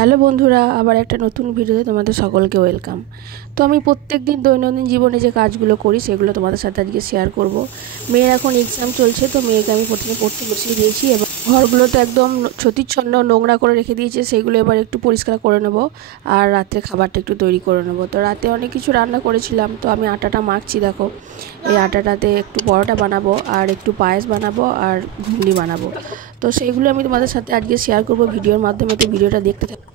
Hello বন্ধুরা, আবার একটা নতুন ভিডিওতে তোমাদের সকলকে ওয়েলকাম। তো আমি প্রত্যেকদিন দৈনন্দিন জীবনে যে কাজগুলো করি সেগুলো তোমাদের সাথে আজকে শেয়ার করব। মেয়ের এখন এক্সাম চলছে, তো মেয়েকে আমি প্রথমে পড়তে বসিয়ে দিয়েছি এবং ঘরগুলো তো একদম ছত্তিচ্ছন্ন নোংরা করে রেখে দিয়েছে, সেগুলো এবার একটু পরিষ্কার করে নেব। আর রাত্রে খাবারটা একটু তৈরি করে নেব। তো রাতে অনেক কিছু রান্না করেছিলাম, তো আমি আটাটা মাখছি। দেখো, এই আটাটাতে একটু পরোটা বানাবো, আর একটু পায়েস বানাবো, আর ঘুগনি বানাবো। তো সেইগুলো আমি তোমাদের সাথে আজকে শেয়ার করব ভিডিওর মাধ্যমে। তো ভিডিওটা দেখতে থাকো।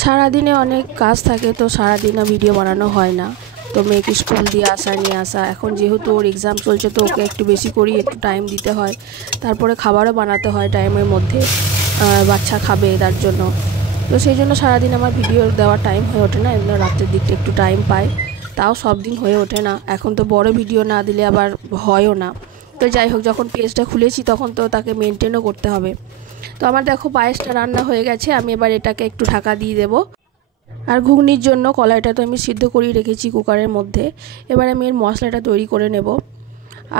সারাদিনে অনেক কাজ থাকে, তো সারাদিনও ভিডিও বানানো হয় না। তো মেয়েকে স্কুল দিয়ে আসা, নিয়ে আসা, এখন যেহেতু ওর এক্সাম চলছে তো ওকে একটু বেশি করেই একটু টাইম দিতে হয়। তারপরে খাবারও বানাতে হয় টাইমের মধ্যে, বাচ্চা খাবে তার জন্য। তো সেই জন্য সারাদিন আমার ভিডিও দেওয়ার টাইম হয়ে ওঠে না, এগুলো রাতের দিকটা একটু টাইম পাই, তাও সব দিন হয়ে ওঠে না। এখন তো বড় ভিডিও না দিলে আবার হয়ও না। তো যাই হোক, যখন পেজটা খুলেছি তখন তো তাকে মেনটেনও করতে হবে। তো আমার দেখো পায়েসটা রান্না হয়ে গেছে, আমি এবার এটাকে একটু ঢাকা দিয়ে দেবো। আর ঘুগনির জন্য কলাইটা তো আমি সিদ্ধ করেই রেখেছি কুকারের মধ্যে। এবার আমি এর মশলাটা তৈরি করে নেব।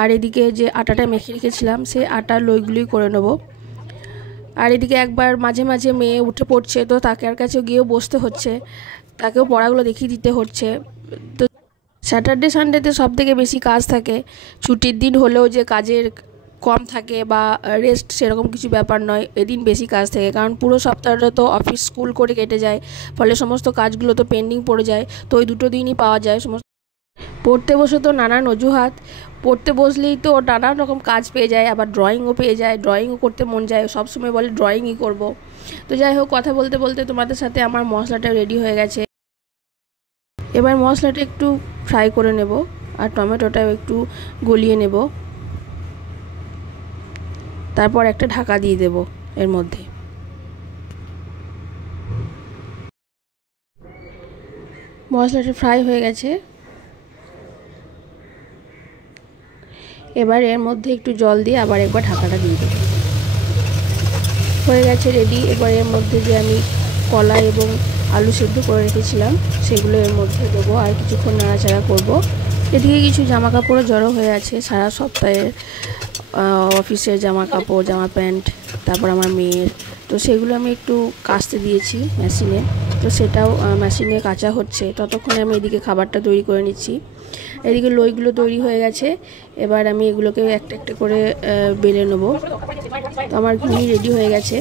আর এদিকে যে আটাটা মেখে রেখেছিলাম সেই আটার লইগুলোই করে নেব। আর এদিকে একবার মাঝে মাঝে মেয়ে উঠে পড়ছে, তো তাকে আর কাছে গিয়েও বসতে হচ্ছে, তাকেও পড়াগুলো দেখিয়ে দিতে হচ্ছে। তো স্যাটারডে সানডেতে সবথেকে বেশি কাজ থাকে। ছুটির দিন হলেও যে কাজের কম থাকে বা রেস্ট সেরকম কিছু ব্যাপার নয়, এদিন বেশি কাজ থাকে, কারণ পুরো সপ্তাহটা তো অফিস স্কুল করে কেটে যায়। ফলে সমস্ত কাজগুলো তো পেন্ডিং পড়ে যায়। তো ওই দুটো দিনই পাওয়া যায় সমস্ত। পড়তে বসে তো নানান অজুহাত, পড়তে বসলেই তো নানান রকম কাজ পেয়ে যায়, আবার ড্রয়িংও পেয়ে যায়, ড্রয়িংও করতে মন যায়, সবসময় বলে ড্রয়িংই করব। তো যাই হোক, কথা বলতে বলতে তোমাদের সাথে আমার মশলাটা রেডি হয়ে গেছে। এবার মশলাটা একটু ফ্রাই করে নেব, আর টমেটোটাও একটু গলিয়ে নেব। তারপর একটা ঢাকা দিয়ে দেব এর মধ্যে। মশলাটা ফ্রাই হয়ে গেছে, এবার এর মধ্যে একটু জল দিয়ে আবার একবার ঢাকাটা দিয়ে দেব। হয়ে গেছে রেডি। এবার এর মধ্যে যে আমি কলা এবং আলু সেদ্ধ করে রেখেছিলাম সেগুলো এর মধ্যে দেবো, আর কিছুক্ষণ নাড়াচাড়া করব। এদিকে কিছু জামা কাপড়ও জড়ো হয়ে আছে, সারা সপ্তাহের অফিসের জামা কাপড়, জামা প্যান্ট, তারপর আমার মেয়ের। তো সেগুলো আমি একটু কাচতে দিয়েছি মেশিনে। তো সেটাও মেশিনে কাচা হচ্ছে, ততক্ষণে আমি এদিকে খাবারটা তৈরি করে নিচ্ছি। এদিকে লইগুলো তৈরি হয়ে গেছে, এবার আমি এগুলোকে একটা একটা করে বেলে নেব। তো আমার ঘুগনি রেডি হয়ে গেছে।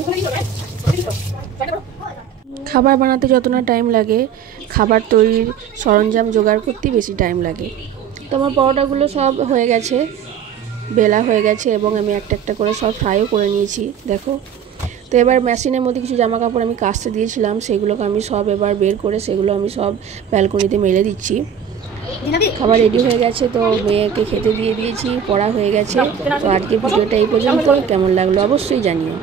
খাবার বানাতে যত না টাইম লাগে, খাবার তৈরির সরঞ্জাম জোগাড় করতেই বেশি টাইম লাগে। তো আমার পরোটাগুলো সব হয়ে গেছে, বেলা হয়ে গেছে, এবং আমি একটা একটা করে সব ফ্রাইও করে নিয়েছি দেখো। তো এবার মেশিনের মধ্যে কিছু জামা কাপড় আমি কাচতে দিয়েছিলাম, সেগুলোকে আমি সব এবার বের করে সেগুলো আমি সব ব্যালকনিতে মেলে দিচ্ছি। খাবার রেডি হয়ে গেছে, তো মেয়েকে খেতে দিয়ে দিয়েছি, পড়া হয়ে গেছে। তো আজকে ভিডিওটা এই পর্যন্ত, কেমন লাগলো অবশ্যই জানিও।